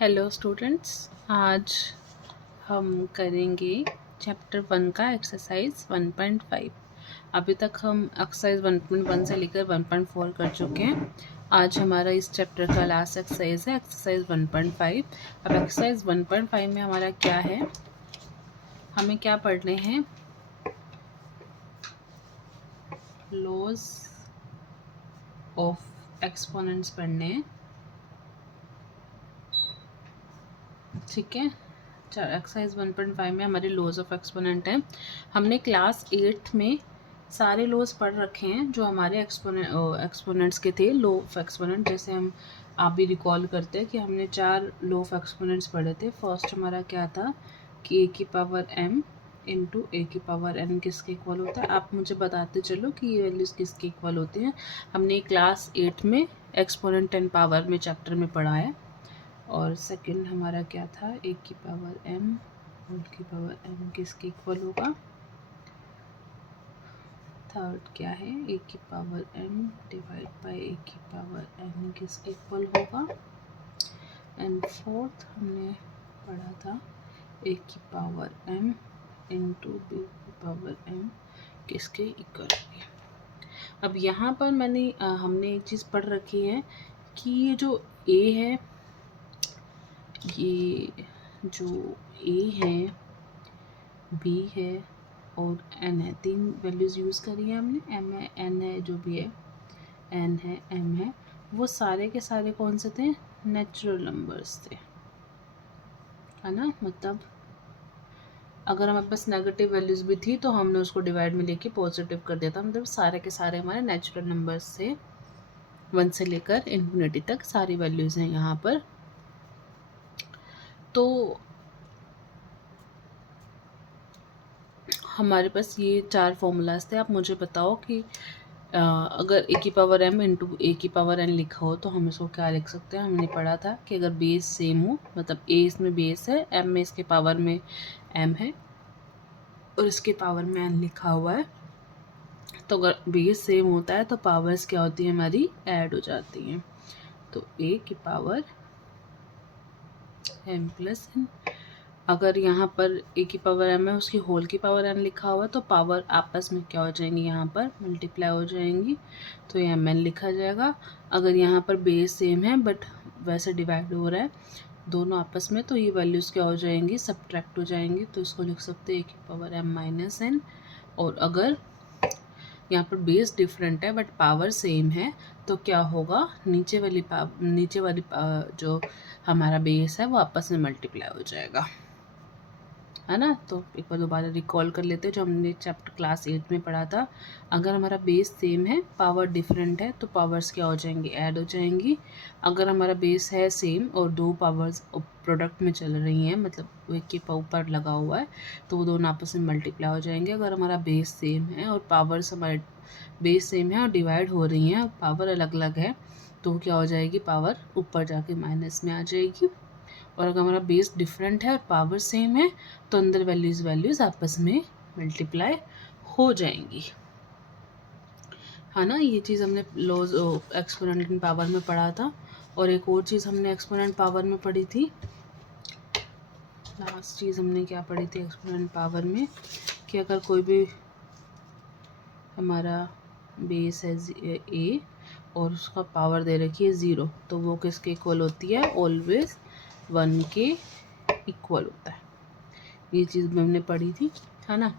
Hello students, आज हम करेंगे चैप्टर 1 का एक्सरसाइज 1.5। अभी तक हम एक्सरसाइज 1.1 से लेकर 1.4 कर चुके हैं। आज हमारा इस चैप्टर का लास्ट एक्सरसाइज है एक्सरसाइज 1.5। अब एक्सरसाइज 1.5 में हमारा क्या है, हमें क्या पढ़ने हैं, लॉज ऑफ एक्सपोनेंट्स पढ़ने हैं। ठीक है, एक्सरसाइज 1.5 में हमारे लॉज ऑफ एक्सपोनेंट हैं। हमने क्लास 8 में सारे लॉज पढ़ रखे हैं जो हमारे एक्सपोनेंट्स के थे, लॉ ऑफ एक्सपोनेंट। जैसे हम आप भी रिकॉल करते हैं कि हमने 4 लॉ ऑफ एक्सपोनेंट्स पढ़े थे। फर्स्ट हमारा क्या था कि ए की पावर m इंटू ए की पावर n किसके इक्वल होता है। आप मुझे बताते चलो कि ये वैल्यूज़ किसके इक्वल होती हैं। हमने क्लास 8 में एक्सपोनेंट एंड पावर में चैप्टर में पढ़ा है। और सेकंड हमारा क्या था, ए की पावर m होल की पावर m किसके इक्वल होगा। थर्ड क्या है, ए की पावर m डिवाइड बाय ए की पावर n किसके इक्वल होगा। एंड फोर्थ हमने पढ़ा था ए की पावर m इंटू बी की पावर m किसके इक्वल होगी। अब यहाँ पर हमने एक चीज़ पढ़ रखी है कि ये जो a है, ये जो a है, b है और n है, 3 वैल्यूज़ यूज़ करी है हमने। m है, n है, जो भी है, n है, m है, वो सारे के सारे कौन से थे, नेचुरल नंबर्स थे, है ना। मतलब अगर हमारे पास नेगेटिव वैल्यूज़ भी थी तो हमने उसको डिवाइड में लेके पॉजिटिव कर दिया था। मतलब सारे के सारे हमारे नेचुरल नंबर्स से 1 से लेकर इन्फिनिटी तक सारी वैल्यूज़ हैं यहाँ पर। तो हमारे पास ये 4 फॉर्मूलाज थे। आप मुझे बताओ कि अगर ए की पावर m इंटू ए की पावर n लिखा हो तो हम इसको क्या लिख सकते हैं। हमने पढ़ा था कि अगर बेस सेम हो, मतलब a इसमें बेस है, m में इसके पावर में m है और इसके पावर में n लिखा हुआ है, तो अगर बेस सेम होता है तो पावर्स क्या होती है, हमारी ऐड हो जाती हैं। तो a की पावर m प्लस n, अगर यहाँ पर ए की पावर m है, उसकी होल की पावर n लिखा हुआ है, तो पावर आपस में क्या हो जाएंगी, यहाँ पर मल्टीप्लाई हो जाएंगी, तो ये mn लिखा जाएगा। अगर यहाँ पर बेस सेम है बट वैसे डिवाइड हो रहा है दोनों आपस में, तो ये वैल्यूज़ क्या हो जाएंगी, सब्ट्रैक्ट हो जाएंगी, तो इसको लिख सकते हैं ए की पावर m माइनस n। और अगर यहाँ पर बेस डिफरेंट है बट पावर सेम है तो क्या होगा, नीचे वाली जो हमारा बेस है वो आपस में मल्टीप्लाई हो जाएगा, है ना। तो एक बार दोबारा रिकॉल कर लेते हैं जो हमने चैप्टर क्लास 8 में पढ़ा था। अगर हमारा बेस सेम है, पावर डिफरेंट है, तो पावर्स क्या हो जाएंगी, ऐड हो जाएंगी। अगर हमारा बेस है सेम और दो पावर्स प्रोडक्ट में चल रही हैं, मतलब एक के ऊपर लगा हुआ है, तो वो दोनों आपस में मल्टीप्लाई हो जाएंगे। अगर हमारा बेस सेम है और पावर्स हमारे बेस सेम है और डिवाइड हो रही हैं, पावर अलग अलग है, तो क्या हो जाएगी, पावर ऊपर जाके माइनस में आ जाएगी। और अगर हमारा बेस डिफरेंट है और पावर सेम है तो अंदर वैल्यूज़ आपस में मल्टीप्लाई हो जाएंगी, है ना। ये चीज़ हमने लॉज एक्सपोनेंट इन पावर में पढ़ा था। और एक और चीज़ हमने एक्सपोनेंट पावर में पढ़ी थी, लास्ट चीज़ हमने क्या पढ़ी थी एक्सपोनेंट पावर में, कि अगर कोई भी हमारा बेस है a और उसका पावर दे रखी है 0, तो वो किसके इक्वल होती है, ऑलवेज 1 के इक्वल होता है। ये चीज़ हमने पढ़ी थी, है ना।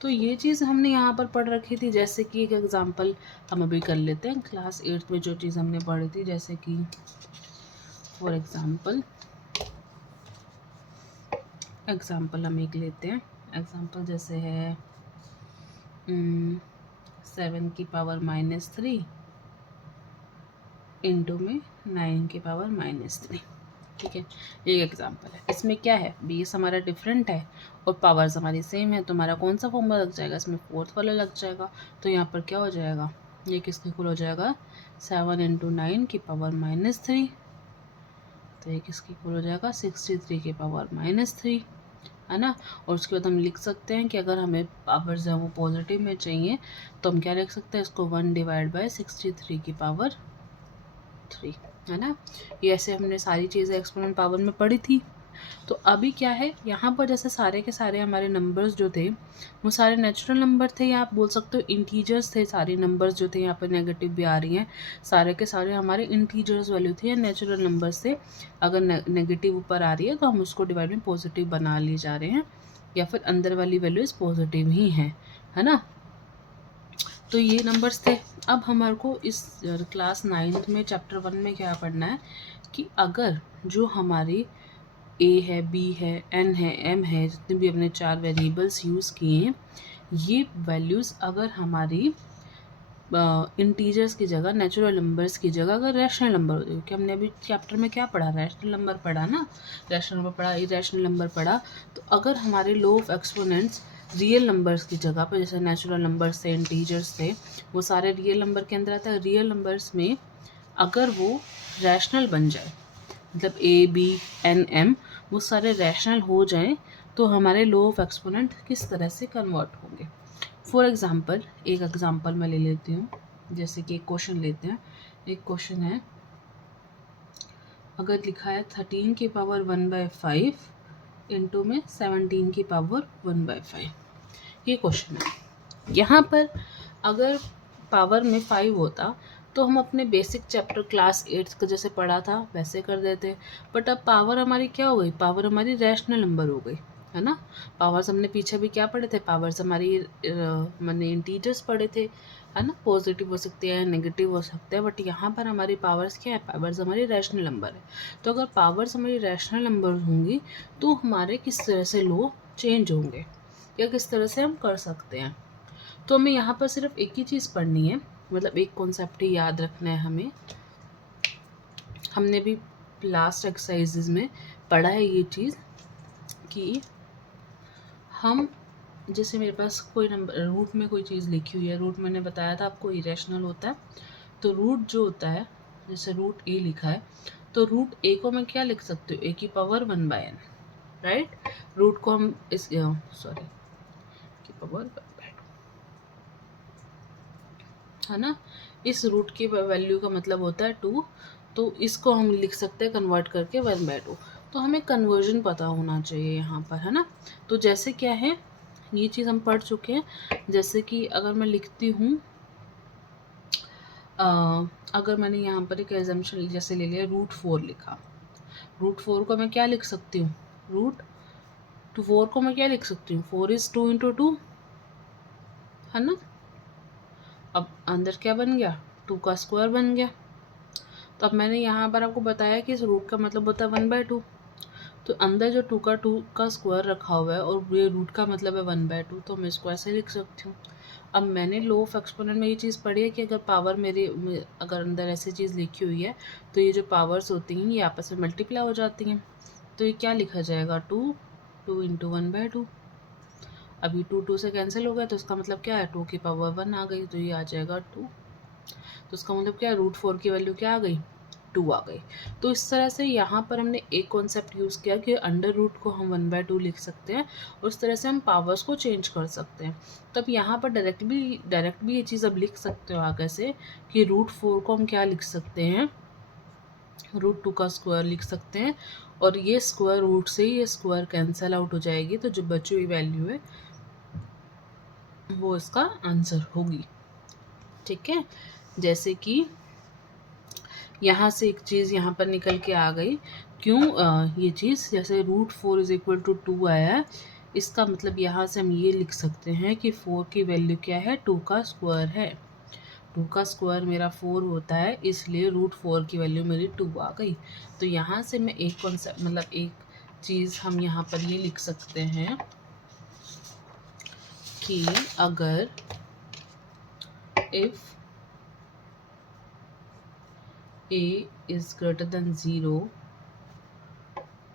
तो ये चीज़ हमने यहाँ पर पढ़ रखी थी। जैसे कि एक एग्जांपल हम अभी कर लेते हैं क्लास 8 में जो चीज़ हमने पढ़ी थी, जैसे कि फॉर एग्जांपल हम एक लेते हैं। एग्जांपल जैसे है 7 की पावर -3 इंटू में 9 की पावर -3। ठीक है, एक एग्जांपल है। इसमें क्या है, बेस हमारा डिफरेंट है और पावर्स हमारी सेम है, तो हमारा कौन सा फॉर्मूला लग जाएगा, इसमें फोर्थ वाला लग जाएगा। तो यहाँ पर क्या हो जाएगा, ये किसके इक्वल हो जाएगा, 7 इंटू 9 की पावर -3, तो ये किसके इक्वल हो जाएगा, 63 की पावर -3, है ना। और उसके बाद हम लिख सकते हैं कि अगर हमें पावर जो है वो पॉजिटिव में चाहिए तो हम क्या लिख सकते हैं, इसको 1 डिवाइड बाय 63 की पावर 3, है ना। ये ऐसे हमने सारी चीज़ें एक्सपोनेंट पावर में पढ़ी थी। तो अभी क्या है, यहाँ पर जैसे सारे के सारे हमारे नंबर्स जो थे वो सारे नेचुरल नंबर थे, या आप बोल सकते हो इंटीजर्स थे। सारे नंबर्स जो थे, यहाँ पर नेगेटिव भी आ रही हैं, सारे के सारे हमारे इंटीजर्स वैल्यू थे या नेचुरल नंबर्स थे। अगर नेगेटिव ऊपर आ रही है तो हम उसको डिवाइड में पॉजिटिव बना लिए जा रहे हैं, या फिर अंदर वाली वैल्यूज पॉजिटिव ही हैं, है ना। तो ये नंबर्स थे। अब हमारे को इस क्लास 9th में चैप्टर 1 में क्या पढ़ना है कि अगर जो हमारी ए है, बी है, एन है, एम है, जितने भी हमने 4 वेरिएबल्स यूज़ किए हैं, ये वैल्यूज़ अगर हमारी इंटीजर्स की जगह, नेचुरल नंबर्स की जगह अगर रैशनल नंबर होते, क्योंकि हमने अभी चैप्टर में क्या पढ़ा, रैशनल नंबर पढ़ा ना, रैशनल नंबर पढ़ा, इरेशनल नंबर पढ़ा। तो अगर हमारे लो ऑफ एक्सपोनेंट्स रियल नंबर्स की जगह पर, जैसे नेचुरल नंबर्स थे, इंटीजर्स थे, वो सारे रियल नंबर के अंदर आता है। रियल नंबर्स में अगर वो रैशनल बन जाए, मतलब ए, बी, एन, एम वो सारे रैशनल हो जाएं, तो हमारे लो ऑफ एक्सपोनेंट किस तरह से कन्वर्ट होंगे। फॉर एग्ज़ाम्पल, एक एग्ज़ाम्पल मैं ले लेती हूँ, जैसे कि एक क्वेश्चन लेते हैं। एक क्वेश्चन है, अगर लिखा है 13 की पावर 1/5 इंटू में 17 की पावर 1/5, ये क्वेश्चन है। यहाँ पर अगर पावर में 5 होता तो हम अपने बेसिक चैप्टर क्लास 8 का जैसे पढ़ा था वैसे कर देते, बट अब पावर हमारी क्या हो गई, पावर हमारी रैशनल नंबर हो गई, है ना। पावर्स हमने पीछे भी क्या पढ़े थे, पावर्स हमारी मैंने इंटीजर्स पढ़े थे, है ना। पॉजिटिव हो सकते हैं, नेगेटिव हो सकते हैं, बट यहाँ पर हमारी पावर्स क्या है, पावर्स हमारी रैशनल नंबर है। तो अगर पावर्स हमारी रैशनल नंबर होंगी तो हमारे किस तरह से लो चेंज होंगे, या किस तरह से हम कर सकते हैं। तो हमें यहाँ पर सिर्फ एक ही चीज़ पढ़नी है, मतलब एक कॉन्सेप्ट ही याद रखना है हमें। हमने भी लास्ट एक्सरसाइजेज में पढ़ा है ये चीज़ कि हम, जैसे मेरे पास कोई नंबर रूट में कोई चीज़ लिखी हुई है, रूट मैंने बताया था आपको इरेशनल होता है। तो रूट जो होता है, जैसे रूट ए लिखा है, तो रूट ए को मैं क्या लिख सकती हूँ, ए की पावर 1/n, राइट। रूट को हम इस सॉरी की पावर 1/2, है ना। इस रूट की वैल्यू का मतलब होता है 2, तो इसको हम लिख सकते हैं कन्वर्ट करके 1/2। तो हमें कन्वर्जन पता होना चाहिए यहाँ पर, है ना। तो जैसे क्या है, ये चीज़ हम पढ़ चुके हैं। जैसे कि अगर मैं लिखती हूँ, अगर मैंने यहाँ पर एक एग्जाम्पल जैसे ले लिया, √4 लिखा, √4 को मैं क्या लिख सकती हूँ, √4 को मैं क्या लिख सकती हूँ, 4 is 2 × 2, है ना। अब अंदर क्या बन गया, 2 का स्क्वायर बन गया। तो अब मैंने यहाँ पर आपको बताया कि इस रूट का मतलब होता है 1/2, तो अंदर जो 2 का स्क्वायर रखा हुआ है और ये रूट का मतलब है 1/2, तो मैं इसको ऐसे लिख सकती हूँ। अब मैंने लो ऑफ एक्सपोनेंट में ये चीज़ पढ़ी है कि अगर पावर अगर अंदर ऐसी चीज़ लिखी हुई है तो ये जो पावर्स होती हैं ये आपस में मल्टीप्लाई हो जाती हैं। तो ये क्या लिखा जाएगा, 2 × 1/2। अभी 2 से कैंसिल हो गया, तो इसका मतलब क्या है, 2 की पावर 1 आ गई, तो ये आ जाएगा 2। तो इसका मतलब क्या है, √4 की वैल्यू क्या आ गई, 2 आ गई। तो इस तरह से यहाँ पर हमने एक कॉन्सेप्ट यूज़ किया कि अंडर रूट को हम 1/2 लिख सकते हैं, और उस तरह से हम पावर्स को चेंज कर सकते हैं। तब यहाँ पर डायरेक्ट भी ये चीज़ अब लिख सकते हो आगे से कि √4 को हम क्या लिख सकते हैं, √2 का स्क्वायर लिख सकते हैं, और ये स्क्वायर रूट से ही ये स्क्वायर कैंसिल आउट हो जाएगी, तो जो बची हुई वैल्यू है वो इसका आंसर होगी। ठीक है, जैसे कि यहाँ से एक चीज़ यहाँ पर निकल के आ गई, क्यों ये चीज़, जैसे √4 = 2 आया है, इसका मतलब यहाँ से हम ये लिख सकते हैं कि 4 की वैल्यू क्या है, 2 का स्क्वायर है। 2 का स्क्वायर मेरा 4 होता है, इसलिए √4 की वैल्यू मेरी 2 आ गई। तो यहाँ से मैं एक कॉन्सेप्ट, मतलब एक चीज़ हम यहाँ पर ये लिख सकते हैं कि अगर if a is greater than 0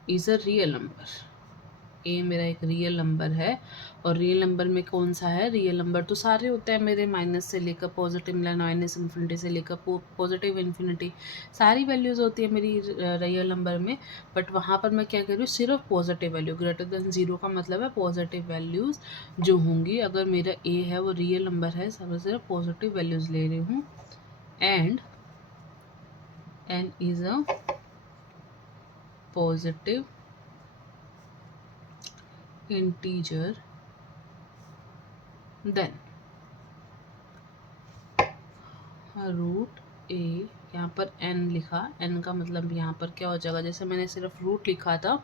is a real number, a मेरा एक रियल नंबर है, और रियल नंबर में कौन सा है, रियल नंबर तो सारे होते हैं मेरे, माइनस से लेकर पॉजिटिव, माइनस इन्फिनिटी से लेकर पॉजिटिव इन्फिनिटी, सारी वैल्यूज़ होती है मेरी रियल नंबर में। बट वहाँ पर मैं क्या कर रही हूँ, सिर्फ पॉजिटिव वैल्यू, ग्रेटर देन 0 का मतलब है पॉजिटिव वैल्यूज़ जो होंगी। अगर मेरा a है वो रियल नंबर है, सब सिर्फ पॉजिटिव वैल्यूज़ ले रही हूँ। And n is a positive integer, then root a, यहाँ पर n लिखा, n का मतलब यहाँ पर क्या हो जाएगा, जैसे मैंने सिर्फ रूट लिखा था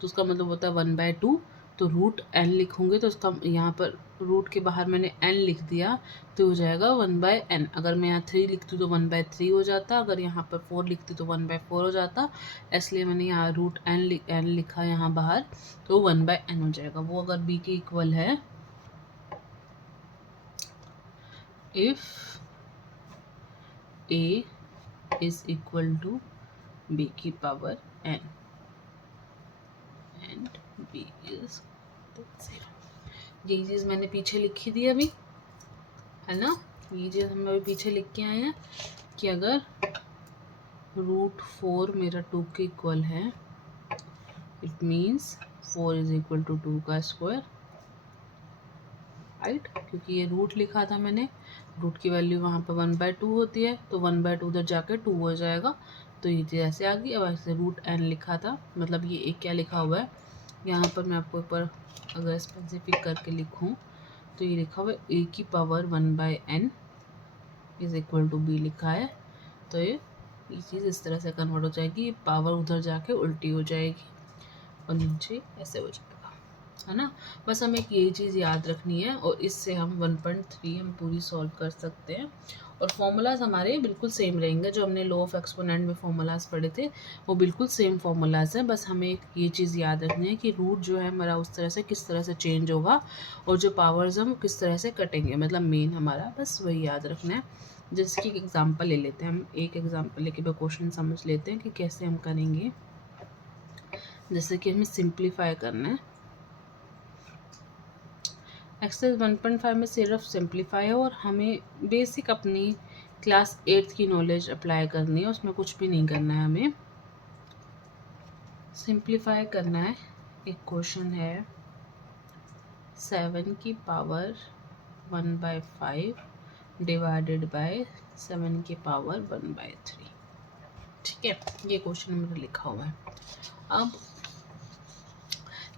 तो उसका मतलब होता है 1/2, तो रूट n लिखूँगे तो उसका यहाँ पर रूट के बाहर मैंने n लिख दिया तो हो जाएगा 1/n। अगर मैं यहाँ 3 लिखती तो 1/3 हो जाता, अगर यहाँ पर 4 लिखती तो 1/4 हो जाता, इसलिए मैंने यहाँ रूट n लिखा यहाँ बाहर तो 1/n हो जाएगा। वो अगर b के इक्वल है, if a is equal to b की power n and b is 0। यही चीज़ मैंने पीछे लिखी थी अभी, है ना, ये चीज़ हम अभी पीछे लिख के आए हैं कि अगर √4 मेरा 2 के इक्वल है, it means 4 is equal to 2 का स्क्वायर, राइट, क्योंकि ये रूट लिखा था मैंने, रूट की वैल्यू वहाँ पर 1/2 होती है तो 1/2 उधर जाकर 2 हो जाएगा, तो ये चीज़ ऐसे आ गई। अब ऐसे रूट n लिखा था, मतलब ये एक क्या लिखा हुआ है यहाँ पर, मैं आपको एक बार अगर स्पेसिफिक करके लिखूँ तो ये लिखा हुआ है a की power 1/n is equal to b लिखा है, तो ये चीज़ इस तरह से कन्वर्ट हो जाएगी, पावर उधर जाके उल्टी हो जाएगी और नीचे ऐसे हो जाएगा, है ना। बस हमें एक यही चीज़ याद रखनी है और इससे हम 1.3 हम पूरी सॉल्व कर सकते हैं। और फॉर्मूलाज हमारे बिल्कुल सेम रहेंगे, जो हमने लॉ ऑफ एक्सपोनेंट में फॉर्मूलाज पढ़े थे वो बिल्कुल सेम फॉर्मूलाज हैं। बस हमें एक ये चीज़ याद रखनी है कि रूट जो है हमारा उस तरह से किस तरह से चेंज होगा और जो पावर्स हम किस तरह से कटेंगे, मतलब मेन हमारा बस वही याद रखना है। जैसे कि एक एग्जाम्पल ले लेते हैं, हम एक एग्जाम्पल लेके क्वेश्चन समझ लेते हैं कि कैसे हम करेंगे। जैसे कि हमें सिंप्लीफाई करना है, एक्सरसाइज 1.5 में सिर्फ सिंप्लीफाई है और हमें बेसिक अपनी क्लास 8th की नॉलेज अप्लाई करनी है, उसमें कुछ भी नहीं करना है, हमें सिंप्लीफाई करना है। एक क्वेश्चन है 7 की पावर 1/5 डिवाइडेड बाय 7 की पावर 1/3, ठीक है, ये क्वेश्चन मेरा लिखा हुआ है। अब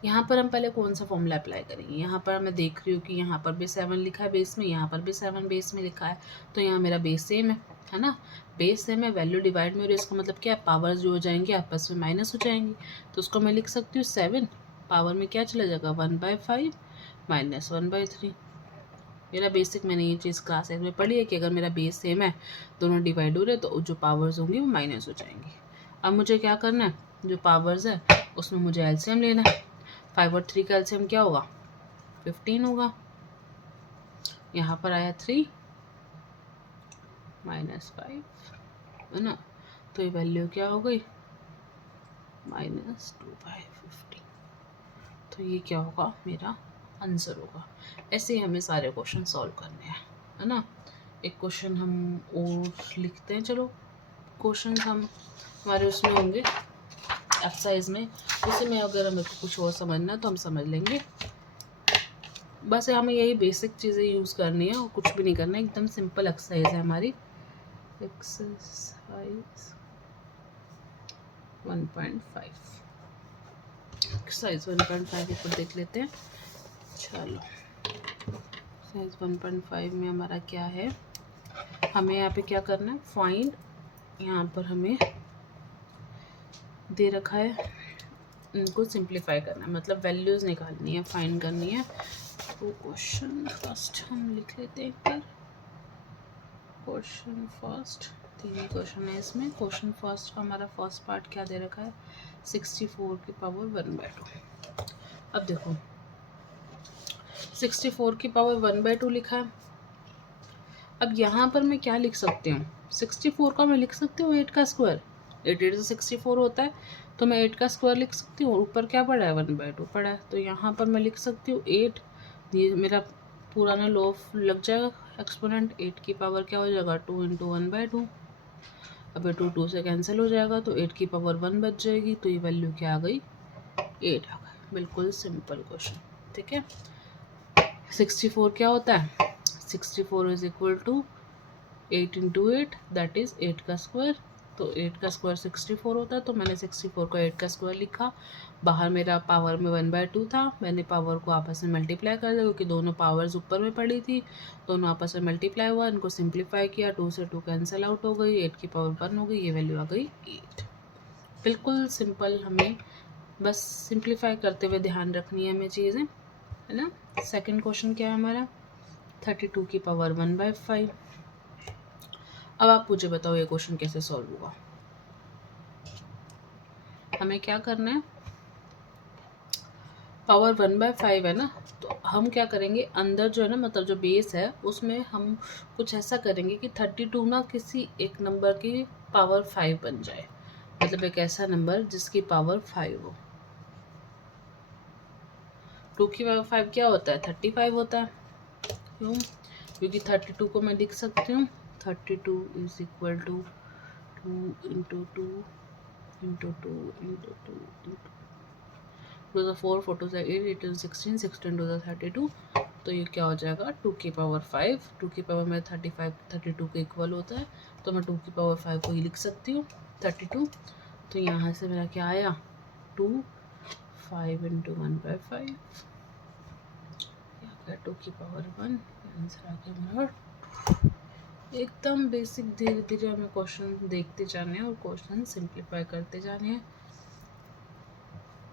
यहाँ पर हम पहले कौन सा फॉर्मूला अप्लाई करेंगे, यहाँ पर मैं देख रही हूँ कि यहाँ पर भी 7 लिखा है बेस में, यहाँ पर भी 7 बेस में लिखा है, तो यहाँ मेरा बेस सेम है ना, बेस सेम है, वैल्यू डिवाइड में हो रही है, इसका मतलब क्या है, पावर जो हो जाएंगी आपस में माइनस हो जाएंगी, तो उसको मैं लिख सकती हूँ 7 पावर में क्या चला जाएगा 1/5 माइनस 1/3। मेरा बेसिक मैंने ये चीज़ क्लास 8 में पढ़ी है कि अगर मेरा बेस सेम है, दोनों डिवाइड हो रहे तो जो पावर्स होंगी वो माइनस हो जाएंगी। अब मुझे क्या करना है, जो पावर्स है उसमें मुझे एलसीएम लेना है, 5 और 3 का एलसीएम क्या होगा 15 होगा, यहाँ पर आया 3 माइनस 5, है ना, तो ये वैल्यू क्या हो गई -2/15, तो ये क्या होगा मेरा आंसर होगा। ऐसे ही हमें सारे क्वेश्चन सॉल्व करने हैं, है ना। एक क्वेश्चन हम और लिखते हैं, चलो क्वेश्चन हम हमारे उसमें होंगे एक्सरसाइज में, उसी में अगर हमें कुछ और समझना तो हम समझ लेंगे। बस हमें यही बेसिक चीज़ें यूज़ करनी है और कुछ भी नहीं करना है, एकदम सिंपल एक्सरसाइज है हमारी। एक्सरसाइज 1.5, एक्सरसाइज 1.5 ऊपर देख लेते हैं। चलो एक्सरसाइज 1.5 में हमारा क्या है, हमें यहाँ पे क्या करना है, फाइंड, यहाँ पर हमें दे रखा है इनको सिंप्लीफाई करना है, मतलब वैल्यूज़ निकालनी है, फाइंड करनी है। तो क्वेश्चन फर्स्ट हम लिख लेते हैं एक बार, क्वेश्चन फर्स्ट 3 क्वेश्चन है इसमें। क्वेश्चन फर्स्ट का हमारा फर्स्ट पार्ट क्या दे रखा है 64 की पावर 1/2। अब देखो 64 की पावर 1/2 लिखा है, अब यहाँ पर मैं क्या लिख सकती हूँ, 64 का मैं लिख सकती हूँ 8 का स्क्वायर, 8 8 से 64 होता है, तो मैं 8 का स्क्वायर लिख सकती हूँ, ऊपर क्या पड़ा है 1/2 पड़ा है, तो यहाँ पर मैं लिख सकती हूँ 8, ये मेरा पुराना लॉ लग जाएगा, एक्सपोनेंट 8 की पावर क्या हो जाएगा 2 × 1/2, अब 2 2 से कैंसिल हो जाएगा तो 8 की पावर 1 बच जाएगी, तो ये वैल्यू क्या आ गई 8 आ गई। बिल्कुल सिंपल क्वेश्चन, ठीक है। 64 क्या होता है 64 is equal to 8 × 8 that is 8 का स्क्वायर, तो 8 का स्क्वायर 64 होता है, तो मैंने 64 को 8 का स्क्वायर लिखा। बाहर मेरा पावर में 1/2 था, मैंने पावर को आपस में मल्टीप्लाई कर दिया क्योंकि दोनों पावर्स ऊपर में पड़ी थी, दोनों आपस में मल्टीप्लाई हुआ, इनको सिंप्लीफाई किया, 2 से 2 कैंसिल आउट हो गई, 8 की पावर 1 हो गई, ये वैल्यू आ गई 8। बिल्कुल सिंपल, हमें बस सिंप्लीफाई करते हुए ध्यान रखनी है हमें चीज़ें, है ना। सेकंड क्वेश्चन क्या है हमारा, 32 की पावर 1/5। अब आप मुझे बताओ ये क्वेश्चन कैसे सॉल्व होगा। हमें क्या करना है, पावर 1/5 है ना, तो हम क्या करेंगे, अंदर जो है ना, मतलब जो बेस है उसमें हम कुछ ऐसा करेंगे कि 32 ना किसी एक नंबर की पावर 5 बन जाए, मतलब एक ऐसा नंबर जिसकी पावर 5 हो। 2 की पावर 5 क्या होता है, 35 होता है। क्यों, क्योंकि 32 को मैं लिख सकती हूँ 32 is equal to 2 into 2 into 2 into 2 into 2 4 4 2 8 8 16 16 2 32। तो ये क्या हो जाएगा, 2 की पावर 5, 2 की पावर में 35 32 के इक्वल होता है, तो मैं 2 की पावर 5 को ही लिख सकती हूँ 32। तो यहाँ से मेरा क्या आया, 2 5 इंटू 1/5, 2 की पावर 1, आंसर आ गया मेरा। एकदम बेसिक, धीरे धीरे हमें क्वेश्चन देखते जाने हैं और क्वेश्चन सिंप्लीफाई करते जाने हैं।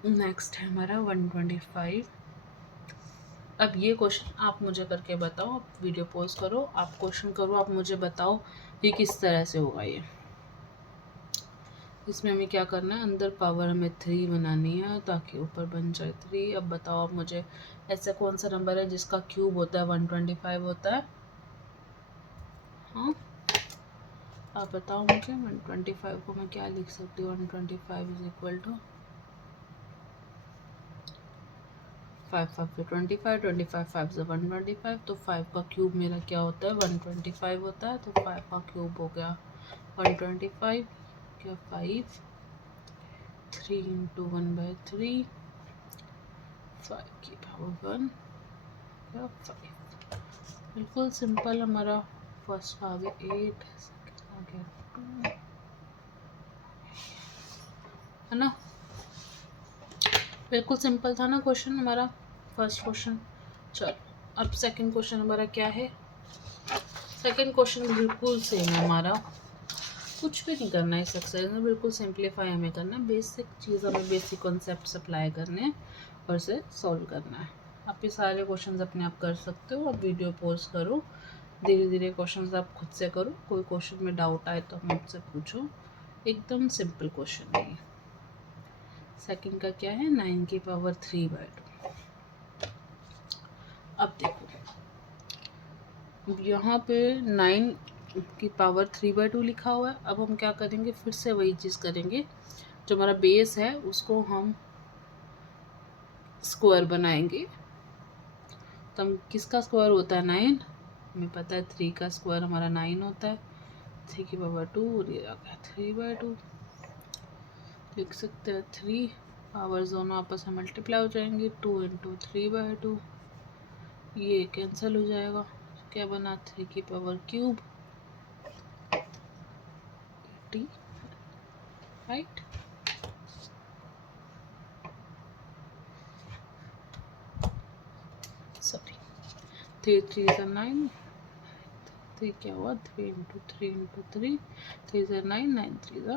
नेक्स्ट है हमारा 125। अब ये क्वेश्चन आप मुझे करके बताओ, आप वीडियो पॉज करो, आप क्वेश्चन करो, आप मुझे बताओ ये किस तरह से होगा। ये इसमें हमें क्या करना है, अंदर पावर हमें 3 बनानी है ताकि ऊपर बन जाए 3। अब बताओ आप मुझे, ऐसा कौन सा नंबर है जिसका क्यूब होता है 125 होता है, हाँ आप बताओ मुझे। 125 को मैं क्या लिख सकती हूँ, 125 इज इक्वल टू 5 5 से 25, 25 5 से 125, तो 5 का क्यूब मेरा क्या होता है, 125 होता है। तो 5 का क्यूब हो गया 125, क्या 5 3 इंटू 1/3, 5 की पावर 1, क्या 5। बिल्कुल सिंपल, हमारा फर्स्ट आ गया 8, सेकेंड आ गया 2, है ना। बिल्कुल सिंपल था ना क्वेश्चन हमारा, फर्स्ट क्वेश्चन। चलो अब सेकंड क्वेश्चन हमारा क्या है। सेकंड क्वेश्चन बिल्कुल सेम है हमारा, कुछ भी नहीं करना है इस एक्सरसाइज में, बिल्कुल सिंप्लीफाई हमें करना है, बेसिक चीज़ हमें बेसिक कॉन्सेप्ट अप्लाई करने हैं और इसे सॉल्व करना है। आप ये सारे क्वेश्चंस अपने आप कर सकते हो। अब वीडियो पॉज करो, धीरे धीरे क्वेश्चंस आप खुद से करो, कोई क्वेश्चन में डाउट आए तो मुझसे पूछो, एकदम सिंपल क्वेश्चन है। सेकंड का क्या है, 9 की पावर 3/2। अब देखो यहाँ पे 9 की पावर 3/2 लिखा हुआ है। अब हम क्या करेंगे, फिर से वही चीज़ करेंगे, जो हमारा बेस है उसको हम स्क्वायर बनाएंगे। तो हम किसका स्क्वायर होता है, 9, हमें पता है 3 का स्क्वायर हमारा 9 होता है। 3 की पावर 2 और ये आ गया 3/2, लिख सकते हैं 3, पावर दोनों आपस में मल्टीप्लाई हो जाएंगे, 2 इंटू 3/2, ये कैंसिल हो जाएगा, क्या बना 3 की power cube 80, right. Sorry 3 3 is 9, 3 क्या हुआ 3 इंटू 3 इंटू 3, 3 is 9, 9 3 is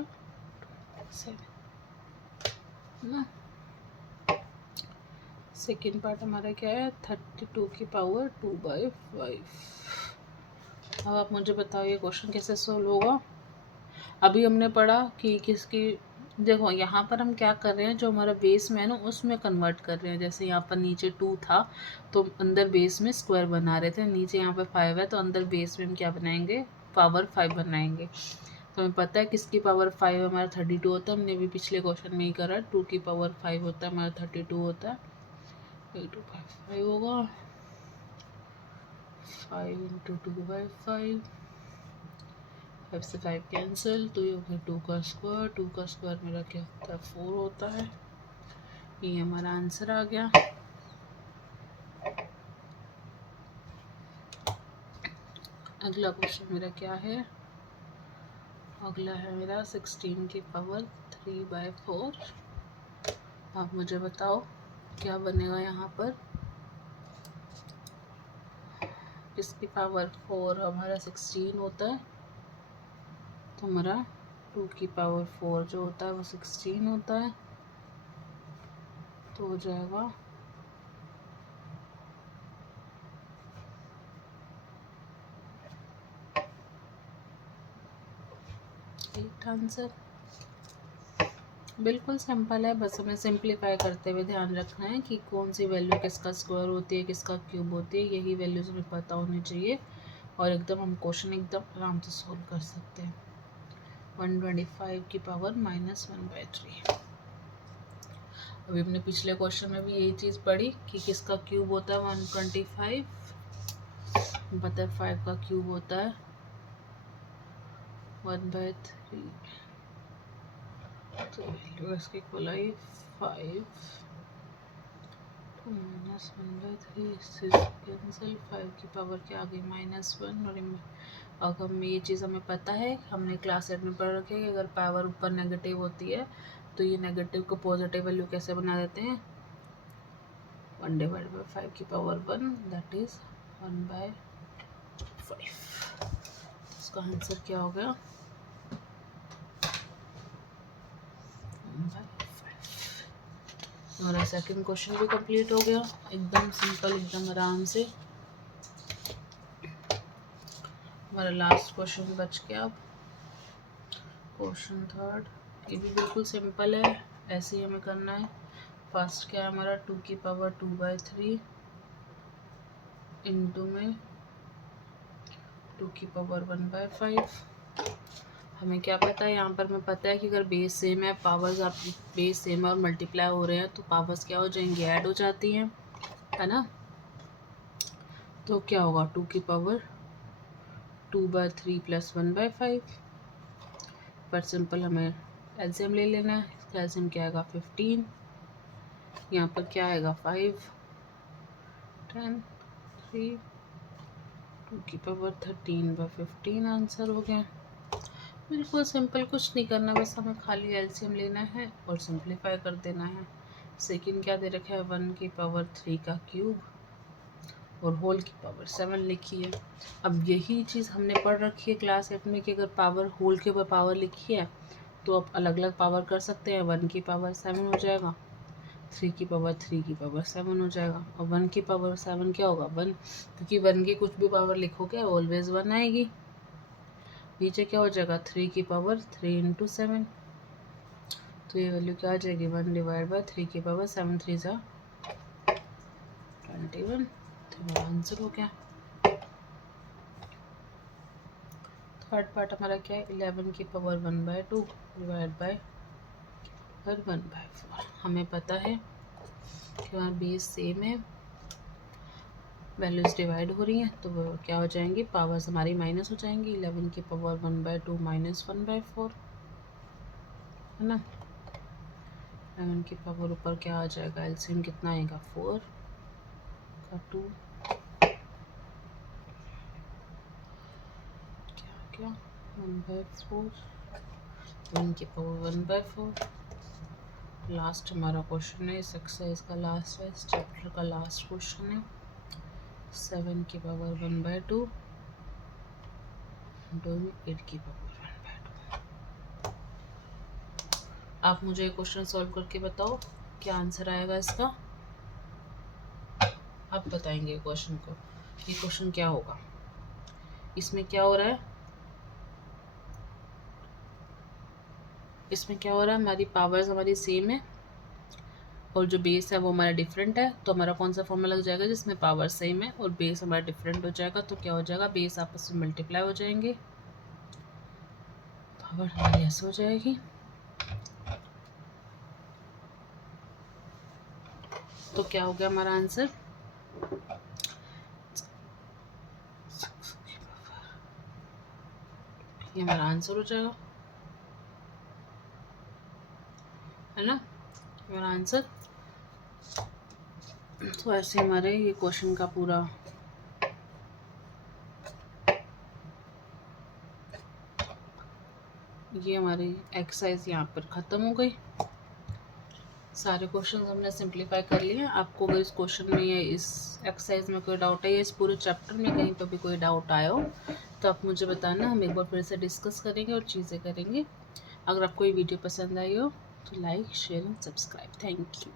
7 ना। सेकेंड पार्ट हमारा क्या है, 32 की पावर 2/5। अब आप मुझे बताओ ये क्वेश्चन कैसे सोल्व होगा। अभी हमने पढ़ा कि किसकी, देखो यहाँ पर हम क्या कर रहे हैं, जो हमारा बेस में है ना उसमें कन्वर्ट कर रहे हैं। जैसे यहाँ पर नीचे 2 था तो अंदर बेस में स्क्वायर बना रहे थे, नीचे यहाँ पर 5 है तो अंदर बेस में हम क्या बनाएंगे, पावर 5 बनाएंगे। तो हमें पता है किसकी पावर 5 हमारा 32 होता है, हमने भी पिछले क्वेश्चन में ही करा, 2 की पावर 5 होता है हमारा 32 होता है, 5 होगा 5 इंटू 2/5, 5 से 5 कैंसिल, तो ये हो गया 2 का स्क्वायर, 2 का स्क्वायर मेरा क्या होता है 4 होता है। ये हमारा आंसर आ गया। अगला क्वेश्चन मेरा क्या है, अगला है मेरा 16 की पावर 3/4। आप मुझे बताओ क्या बनेगा यहाँ पर। इसकी पावर 4 हमारा 16 होता है, तो हमारा 2 की पावर 4 जो होता है वो 16 होता है, तो हो जाएगा 8 आंसर। बिल्कुल सिंपल है, बस हमें सिंप्लीफाई करते हुए ध्यान रखना है कि कौन सी वैल्यू किसका स्क्वायर होती है, किसका क्यूब होती है, यही वैल्यूज हमें पता होनी चाहिए और एकदम हम क्वेश्चन एकदम आराम से सॉल्व कर सकते हैं। 125 की पावर -1/3। अभी हमने पिछले क्वेश्चन में भी यही चीज़ पढ़ी कि किसका क्यूब होता है 125, पता है 5 का क्यूब होता है 1/3, तो वैल्यू इसकी इक्वल आई 5 तो -1/3 इससे कैंसिल। 5 की पावर क्या आ गई -1। और अगर हमें ये चीज़ हमें पता है, हमने क्लास 8 में पढ़ रखी है कि अगर पावर ऊपर नेगेटिव होती है तो ये नेगेटिव को पॉजिटिव वैल्यू कैसे बना देते हैं, 1/5 की पावर 1 दैट इज 1/5। इसका आंसर क्या हो गया 1/5। हमारा सेकंड क्वेश्चन भी कंप्लीट हो गया, एकदम सिंपल, एकदम आराम से। हमारा लास्ट क्वेश्चन बच गया अब क्वेश्चन थर्ड। ये भी बिल्कुल सिंपल है, ऐसे ही हमें करना है। फर्स्ट क्या है हमारा 2 की पावर 2/3 इंटू में 2 की पावर 1/5। हमें क्या पता है, यहाँ पर हमें पता है कि अगर बेस सेम है, पावर्स आप बेस सेम और मल्टीप्लाई हो रहे हैं तो पावर्स क्या हो जाएंगी, ऐड हो जाती हैं, है ना। तो क्या होगा 2 की पावर 2/3 + 1/5। पर सिंपल हमें एलसीएम ले लेना है। एलसीएम क्या आएगा 15, यहाँ पर क्या आएगा 5, 10, 3, 2 की पावर 13/15 आंसर हो गया। बिल्कुल सिंपल, कुछ नहीं करना, बस हमें खाली एलसीएम लेना है और सिंप्लीफाई कर देना है। सेकंड क्या दे रखा है 1 की पावर 3 का क्यूब और होल की पावर 7 लिखी है। अब यही चीज़ हमने पढ़ रखी है क्लास 8 में कि अगर पावर होल के ऊपर पावर लिखी है तो आप अलग अलग पावर कर सकते हैं। 1 की पावर 7 हो जाएगा, 3 की पावर 3 की पावर 7 हो जाएगा, और 1 की पावर 7 क्या होगा 1, क्योंकि 1 की कुछ भी पावर लिखोगे ऑलवेज 1 आएगी। नीचे क्या हो जाएगा 3 की पावर 3 × 7, तो ये वैल्यू क्या आ जाएगी 1/3 की पावर 7 3 सा 21। तो मेरा आंसर हो गया। थर्ड पार्ट हमारा क्या है 11 की पावर 1/2 डिवाइड बाय 1/4। हमें पता है कि हमारा बेस सेम है, वैल्यूज डिवाइड हो रही हैं तो वो क्या हो जाएंगी, पावर्स हमारी माइनस हो जाएंगी। 11 की पावर 1/2 -1/4 है ना। 11 की पावर ऊपर क्या आ जाएगा, एलसीएम कितना आएगा 4 का 2 क्या 1/4, 1 की पावर 1/4। लास्ट हमारा क्वेश्चन है इस एक्सरसाइज का, लास्ट है इस चैप्टर का लास्ट क्वेश्चन है। 7 की पावर 1/2 इंटू में 8 की पावर 1/2। आप मुझे क्वेश्चन सॉल्व करके बताओ क्या आंसर आएगा इसका। आप बताएंगे क्वेश्चन को, ये क्वेश्चन क्या होगा। इसमें क्या हो रहा है, इसमें क्या हो रहा है, हमारी पावर्स हमारी सेम है और जो बेस है वो हमारा डिफरेंट है। तो हमारा कौन सा फॉर्मूला लग जाएगा जिसमें पावर सेम है और बेस हमारा डिफरेंट हो जाएगा, तो क्या हो जाएगा बेस आपस में मल्टीप्लाई हो जाएंगे, पावर हमारी ऐसे हो जाएगी। तो क्या हो गया हमारा आंसर, ये हमारा आंसर हो जाएगा, है ना, हमारा आंसर। तो ऐसे हमारे ये क्वेश्चन का पूरा ये हमारी एक्सरसाइज यहाँ पर ख़त्म हो गई। सारे क्वेश्चन हमने सिंप्लीफाई कर लिए। आपको अगर इस क्वेश्चन में या इस एक्सरसाइज में कोई डाउट है या इस पूरे चैप्टर में कहीं पर भी कोई डाउट आया हो तो आप मुझे बताना, हम एक बार फिर से डिस्कस करेंगे और चीज़ें करेंगे। अगर आपको ये वीडियो पसंद आई हो तो like, share and subscribe. Thank you.